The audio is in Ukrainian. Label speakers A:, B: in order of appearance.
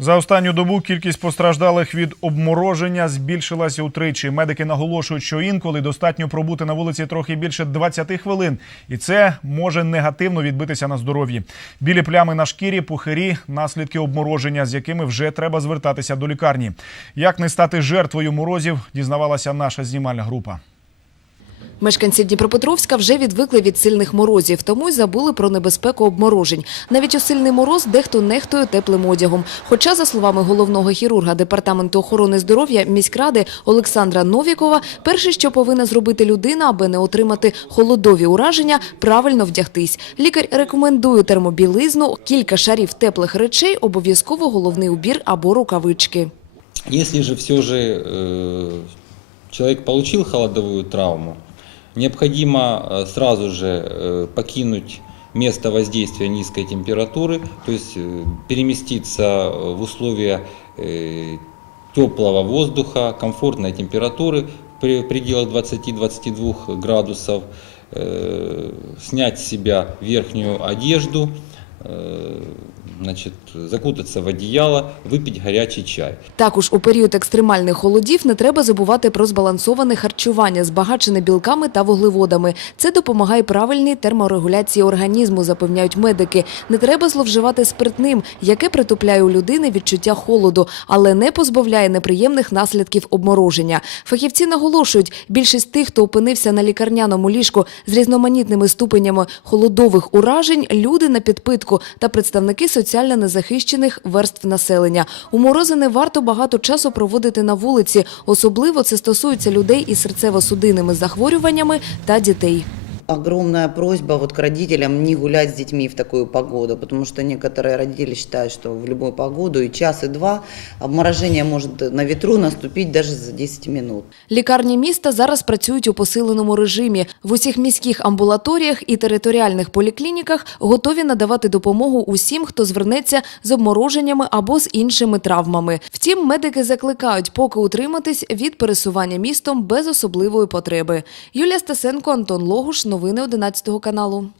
A: За останню добу кількість постраждалих від обмороження збільшилася утричі. Медики наголошують, що інколи достатньо пробути на вулиці трохи більше 20 хвилин, і це може негативно відбитися на здоров'ї. Білі плями на шкірі, пухирі, наслідки обмороження, з якими вже треба звертатися до лікарні. Як не стати жертвою морозів, дізнавалася наша знімальна група.
B: Мешканці Дніпропетровська вже відвикли від сильних морозів, тому й забули про небезпеку обморожень. Навіть у сильний мороз дехто нехтує теплим одягом. Хоча, за словами головного хірурга Департаменту охорони здоров'я міськради Олександра Новікова, перше, що повинна зробити людина, аби не отримати холодові ураження, правильно вдягтись. Лікар рекомендує термобілизну, кілька шарів теплих речей, обов'язково головний убір або рукавички.
C: Если же все же э, человек получил холодовую травму, необходимо э, сразу же э, покинуть место воздействия низкой температуры, то есть э, переместиться в условия теплого воздуха, комфортной температуры при пределах 20-22 градусов, снять с себя верхнюю одежду, э, значит, закутаться в одеяло, выпить горячий чай.
B: Також у період екстремальних холодів не треба забувати про збалансоване харчування, збагачене білками та вуглеводами. Це допомагає правильній терморегуляції організму, запевняють медики. Не треба зловживати спиртним, яке притупляє у людини відчуття холоду, але не позбавляє неприємних наслідків обмороження. Фахівці наголошують, більшість тих, хто опинився на лікарняному ліжку з різноманітними ступенями холодових уражень, люди на підпитку та представники соціально незахищених верств населення. У морози не варто багато часу проводити на вулиці. Особливо це стосується людей із серцево-судинними захворюваннями та дітей.
D: Огромная просьба вот к родителям не гулять с детьми в такую погоду, потому что некоторые родители считают, что в любую погоду и час, и два обморожение может на ветру наступить даже за 10 минут.
B: Лікарні міста зараз працюють у посиленому режимі. В усіх міських амбулаторіях і територіальних поліклініках готові надавати допомогу усім, хто звернеться з обмороженнями або з іншими травмами. Втім, медики закликають поки утриматись від пересування містом без особливої потреби. Юлія Стасенко, Антон Логуш. Новини 11 каналу.